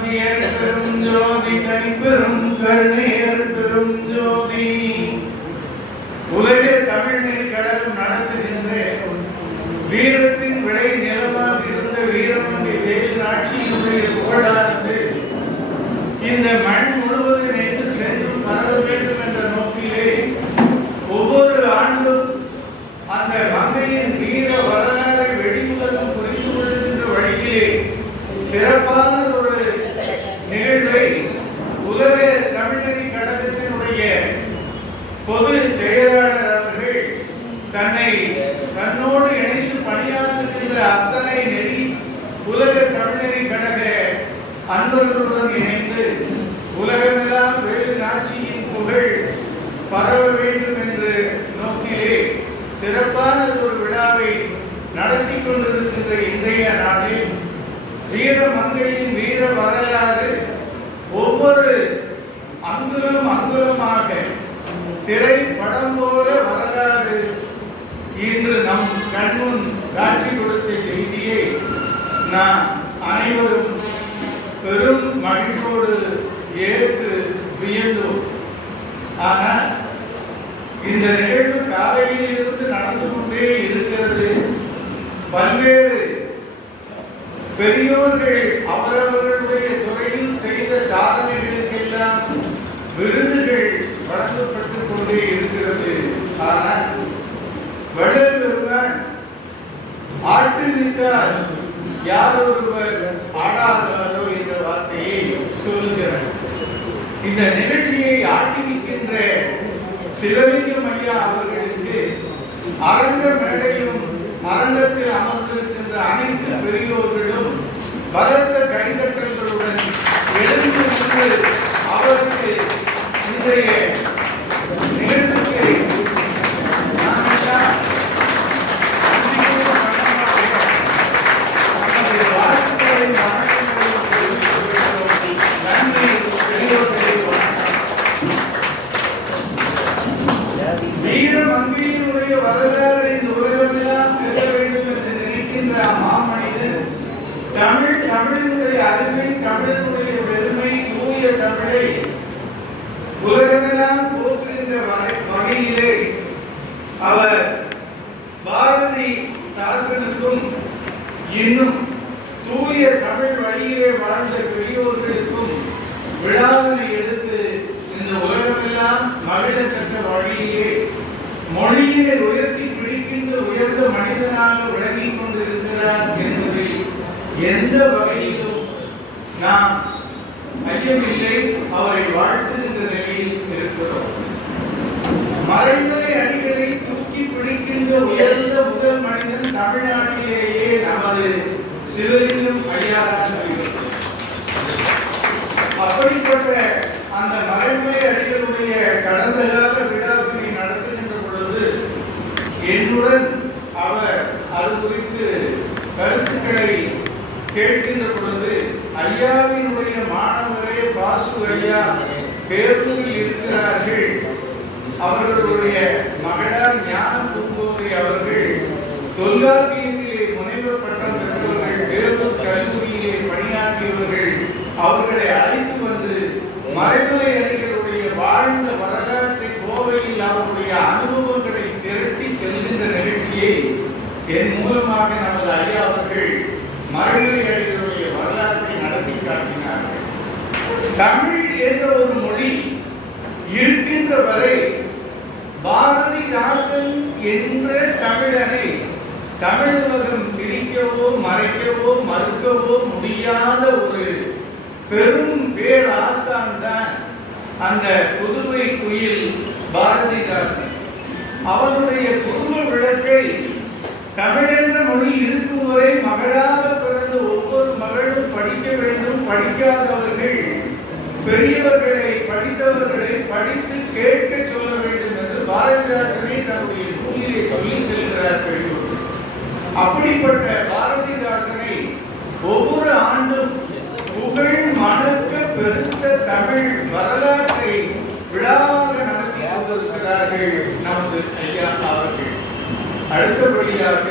பெரும் ஜோதி தனிப்பெரும் கருணையர் பெரும் ஜோதி உலக தமிழ் நெறி கழகம் நடத்துகின்ற வீரத்தின் விளை நிலமாக இருந்த வீரமங்கை வேல் ஆட்சியினுடைய புகழானது இந்த மண் முழுவதும் நின்று சென்று பரவ வேண்டும் என்ற நோக்கிலே ஒவ்வொரு ஆண்டும் அந்த மங்கையின் வீர வரலாறை வெளியுலகம் புரிந்து கொள்கின்ற வழியிலே சிறப்பான ஒரு நிகழ்வை உலக தமிழரி கழகத்தினுடைய பொது செயலாளர் அவர்கள் தன்னை தன்னோடு இணைத்து பணியாற்றுகின்ற அத்தனை நெறி உலக தமிழரி கழக அன்பர்களுடன் இணைந்து உலகமெல்லாம் வேலு நாச்சியின் புகழ் பரவ வேண்டும் என்று நோக்கிலே சிறப்பான ஒரு விழாவை நடத்தி கொண்டிருக்கின்ற இன்றைய நாளில் வீர மங்கையின் வீர வரலாறு ஒவ்வொரு அங்குலம் அங்குலமாக திரைப்படம் போல நன்முன் காட்சி கொடுத்த செய்தியை நாம் அனைவரும் பெரும் மகிழ்வோடு ஏற்று வியந்தோம். ஆனால் இந்த நிகழ்வு காலையில் இருந்து நடந்து கொண்டே இருக்கிறது. பல்வேறு பெரியோர்கள் அவரவர்களுடைய துறையில் செய்த சாதனைகளுக்கெல்லாம் விருது வழங்கப்பட்டு கொண்டே இருக்கிறது ஆனால் வள்ளல் பெருமான் ஆட்டு யார் ஒருவர் ஆடாதாரோ என்ற வார்த்தையை சொல்லுகிறார். இந்த நிகழ்ச்சியை ஆட்டி நிற்கின்ற சிவலிங்கம் ஐயா அவர்களுக்கு அரங்க மேடையும் அரங்கத்தில் அமர்ந்திருக்கின்ற அனைத்து பெரியோர்களும் பலத்த கைதட்டல்களுடன் எழுந்து நின்று அவருக்கு இன்றைய நிகழ்ச்சியை நாம் எல்லாம் அன்பிற்கும் வணக்கமாக நமது வாழ்த்துக்களையும் வணக்கங்களையும் தெரிவித்துக் கொள்கிறோம். நன்றி பெரியோர்களே வணக்கம் வீர மங்கையினுடைய வரலாறு இந்த உலகமெல்லாம் செல்ல வேண்டும் என்று நினைக்கின்ற மாமனிதன் தமிழ் தமிழினுடைய அருமை தமிழினுடைய பெருமை தூய தமிழை உலகமெல்லாம் போற்றுகின்ற வகை- வகையிலே அவர் பாரதி தாசனுக்கும் இன்னும் தூய தமிழ் வழியிலே வாழ்ந்த பெரியோர்களுக்கும் விழாவினை எடுத்து இந்த உலகமெல்லாம் மகிழத்தக்க வழியிலே மொழியிலே உயர்த்தி பிடிக்கின்ற உயர்ந்த மனிதனாக விளங்கிக் கொண்டிருக்கிறார் என்பதில் எந்த வகையிலும் நாம் ஐயமில்லை அவரை வாழ்த்துகின்ற நிலையில் இருக்கிறோம். மறைமுறை அடிகளை தூக்கி பிடிக்கின்ற உயர்ந்த முதல் மனிதன் தமிழ்நாட்டிலேயே நமது சிவலிங்கம் ஐயாதான் அப்படிப்பட்ட அந்த மறைமுறை அடிகளுடைய கடந்த கால விழாவினை நடத்துகின்ற பொழுது என்னுடன் அவர் அது குறித்து கருத்துக்களை கேட்கின்ற பொழுது ஐயாவினுடைய மாணவரே பாசு ஐயா பேரூரில் இருக்கிறார்கள். அவர்களுடைய மகளார் ஞான பூங்கோதை அவர்கள் தொல்காப்பியத்திலே முனைவர் பட்டம் பெற்றவர்கள் பேரூர் கல்லூரியிலே பணியாற்றியவர்கள் அவர்களை அழைத்து வந்து மறைமலை அணிகளுடைய வாழ்ந்த வரலாற்றை கோவையில் அவருடைய அனுபவங்களை திரட்டி செல்கின்ற நிகழ்ச்சியை என் மூலமாக நமது ஐயா அவர்கள் மறைமலை எழுதனுடைய வரலாற்றை நடத்தி காட்டினார்கள் தமிழ் என்ற ஒரு மொழி இருக்கின்ற வரை பாரதிதாசன் என்ற தமிழனை தமிழ் உலகம் பிரிக்கவோ மறைக்கவோ மறுக்கவோ முடியாத ஒரு பெரும் பேராசான் தான் அந்த புதுமை குயில் பாரதிதாசன். அவருடைய குடும்ப விளக்கை தமிழ் என்ற மொழி இருக்கும் வரை மகளாக பிறந்த படிக்க வேண்டும் படிக்காதவர்கள் பெரியவர்களை படித்தவர்களை படித்து கேட்க சொல்ல வேண்டும் என்று பாரதிதாசனை தன்னுடைய நூலிலே சொல்லி செல்கிறார் பெரியவர்கள் அப்படிப்பட்ட பாரதிதாசனை ஒவ்வொரு ஆண்டும் புகழ் மணக்க பெருத்த தமிழ் வரலாற்றை விழாவாக நடத்தி கொண்டிருக்கிறார்கள் நமது ஐயா அவர்கள். அடுத்தபடியாக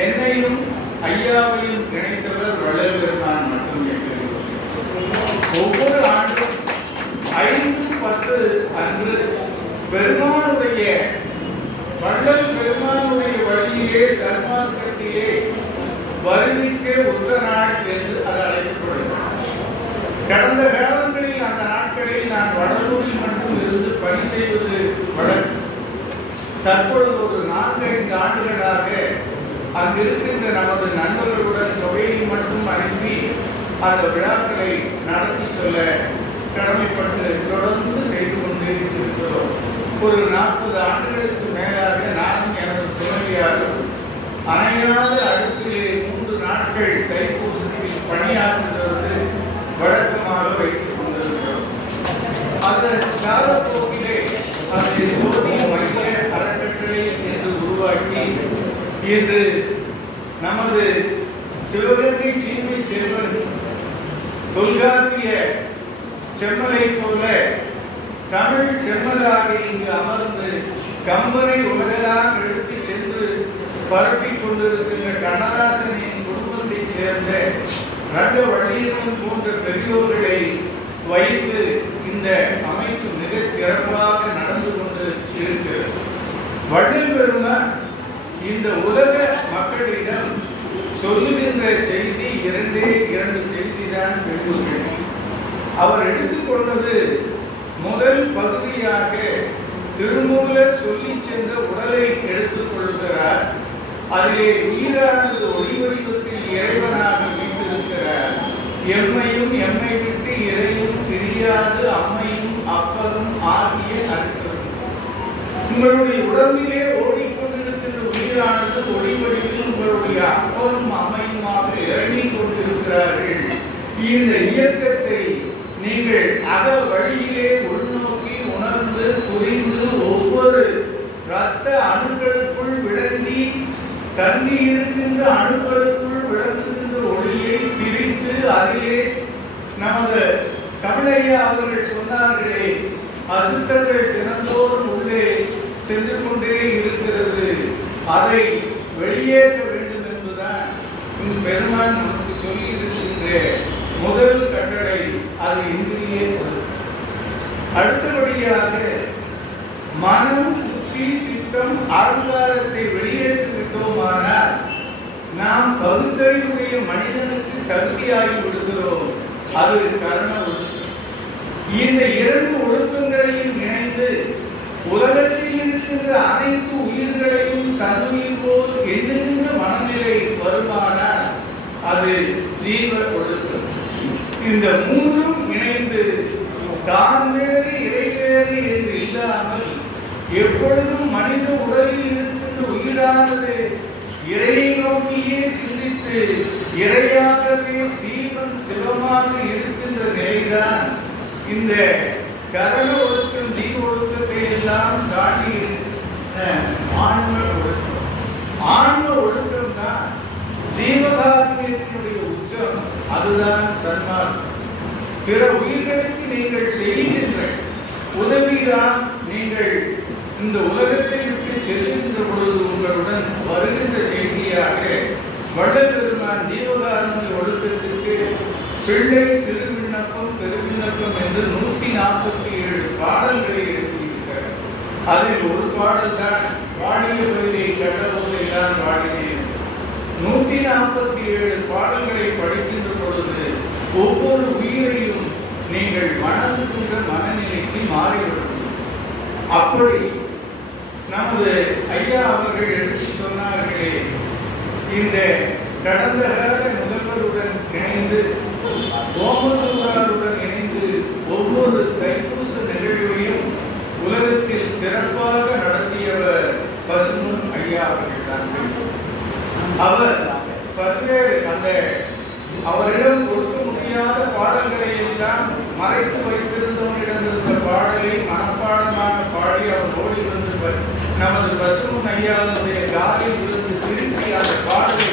என்னையும் ஐயாவையும் இணைத்தவர் வளர்பெருமான் மட்டும் ஒவ்வொரு ஆண்டும் ஐந்து பத்து அன்று பெருமானுடைய வள்ளல் பெருமானுடைய வழியிலே சன்மார்க்கத்திலே வருணிக்க உத்த நாள் என்று அது அழைக்கப்படுகிறது. கடந்த காலங்களில் அந்த நாட்களில் நான் வடலூரில் மட்டும் இருந்து பணி செய்வது வழக்கம். தற்பொழுது ஒரு நான்கைந்து ஆண்டுகளாக அங்கு இருக்கின்ற நமது நண்பர்களுடன் தொகையை மட்டும் அனுப்பி அந்த விழாக்களை நடத்தி சொல்ல கடமைப்பட்டு தொடர்ந்து செய்து கொண்டே இருக்கிறோம். ஒரு நாற்பது ஆண்டுகளுக்கு மேலாக நானும் எனது துணைவியாரும் அணையாத அடுப்பிலே மூன்று நாட்கள் தைப்பூசத்தில் பணியாற்றுகிறது வழக்கமாக வைத்துக் கொண்டிருக்கிறோம். அந்த காலப்போக்கிலே அதை ஜோதி மைய அறக்கட்டளை என்று உருவாக்கி இன்று நமது சிவகங்கை சீமை செல்வன் தொல்காப்பிய செம்மலை போல தமிழ் செம்மலாக இங்கு அமர்ந்து கம்பரை உலகெல்லாம் எடுத்து சென்று பரப்பிக் கொண்டிருக்கின்ற கண்ணதாசனின் குடும்பத்தைச் சேர்ந்த ரங்க வழியினம் போன்ற பெரியோர்களை வைத்து இந்த அமைப்பு மிக சிறப்பாக நடந்து கொண்டு இருக்கிறது. வள்ளல் பெருமான் இந்த உலக மக்களிடம் சொல்லுகின்ற செய்தி இரண்டே இரண்டு செய்தி தான் பெறுகிறேன் அவர் எடுத்துக்கொண்டது முதல் பகுதியாக திருமூலர் சொல்லி சென்ற உடலை எடுத்துக் கொள்கிறார். அதிலே உயிரானது ஒளிவடிவத்தில் இறைவனாக வீட்டிருக்கிறார். எம்மையும் எம்மை விட்டு இறையும் பிரியாது அம்மையும் அப்பரும் ஆகிய அர்த்தம் உங்களுடைய உடம்பிலே ஒரு உயிரானது ஒளி வடிவில் உங்களுடைய அப்பரும் அமையுமாக இறங்கிக் கொண்டிருக்கிறார்கள் இந்த இயக்கத்தை நீங்கள் அக வழியிலே உள்நோக்கி உணர்ந்து புரிந்து ஒவ்வொரு இரத்த அணுக்களுக்குள் விளங்கி தங்கி இருக்கின்ற அணு விளங்குகின்ற ஒளியை பிரித்து அதிலே நமது கமலையா அவர்கள் சொன்னார்களே அசுத்தங்கள் தினந்தோறும் உள்ளே சென்று கொண்டே இருக்கிறது அதை வெளியேற்ற வேண்டும் என்பதுதான் இந்த பெருமான் நமக்கு சொல்லி இருக்கின்ற முதல் கட்டளை. அது இந்திரியே அடுத்தபடியாக மனம் புத்தி சித்தம் ஆங்காரத்தை வெளியேற்றி விட்டோமானால் நாம் பகுத்தறிவுடைய மனிதனுக்கு தகுதியாகி விடுகிறோம். அது கர்ம இந்த இரண்டு ஒழுக்கங்களையும் இணைந்து உலகத்தில் இருக்கின்ற அனைத்து உயிர்களையும் தன்னுயிர் போல் வருமான அது தீவ ஒழுக்கம் இந்த மூன்றும் இணைந்து தான் வேறு இறை வேறு என்று இல்லாமல் எப்பொழுதும் மனித உடலில் இருக்கின்ற உயிரானது இறையை நோக்கியே சிந்தித்து இறையாகவே சீவன் சிவமாக இருக்கின்ற நிலைதான் இந்த கரண ஒழுக்கம் தீ ஒழுக்கத்தை எல்லாம் தாண்டி இருக்கின்றன ஆன்ம ஒழுக்கம் ஆன்ம ஒழுக்கம் தான் ஜீவகாத்மியத்தினுடைய உச்சம் அதுதான் சன்மார்க்கம் பிற உயிர்களுக்கு நீங்கள் செய்கின்ற உதவிதான் நீங்கள் இந்த உலகத்தை விட்டு செல்கின்ற பொழுது உங்களுடன் வருகின்ற செய்தியாக வள்ளல் தீபகாரணி ஒழுக்கத்திற்கு பிள்ளை சிறு விண்ணப்பம் பெருவிண்ணப்பம் என்று நூத்தி நாற்பத்தி ஏழு பாடல்களை எழுதியிருக்கிறார். அதில் ஒரு பாடல் தான் வாடிய பகுதியை கண்டபோது எல்லாம் பாடினேன் நூற்றி நாற்பத்தி ஏழு பாடல்களை படிக்கின்ற பொழுது ஒவ்வொரு உயிரையும் நீங்கள் வணங்குகின்ற மனநிலைக்கு மாறிவிடும். அப்படி நமது ஐயா அவர்கள் எடுத்து சொன்னார்களே இந்த கடந்த கால முதல்வருடன் இணைந்து ஓமந்தூராருடன் இணைந்து ஒவ்வொரு தைப்பூச நிகழ்வையும் உலகத்தில் சிறப்பாக நடத்தியவர் பசுமன் ஐயா அவர்கள் தான். அவர் பல்வேறு அந்த அவரிடம் கொடுக்க முடியாத பாடல்களை எல்லாம் மறைத்து வைத்து முருகன் ஐயாவுடைய காலில் விழுந்து திரும்பி அந்த பாடலை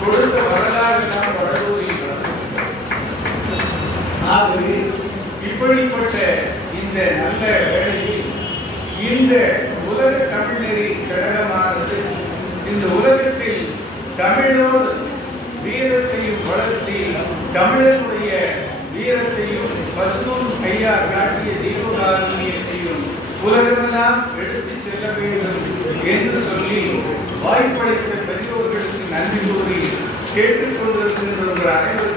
கொடுத்த வரலாறு தான் வடலூரில் ஆகவே இப்படிப்பட்ட இந்த நல்ல வேளையில் இந்த உலக தமிழ்நெறி கழகமானது இந்த உலகத்தில் தமிழோடு வீரத்தையும் வளர்த்தி தமிழனுடைய வீரத்தையும் பசுவும் கையார் காட்டிய தீபகாரணியத்தையும் உலகமெல்லாம் எடுத்து செல்ல வேண்டும். என்று சொல்லி வாய்ப்பளித்த பெரியோர்களுக்கு நன்றி கூறி கேட்டுக்கொண்டிருக்கின்ற அனைவருக்கும்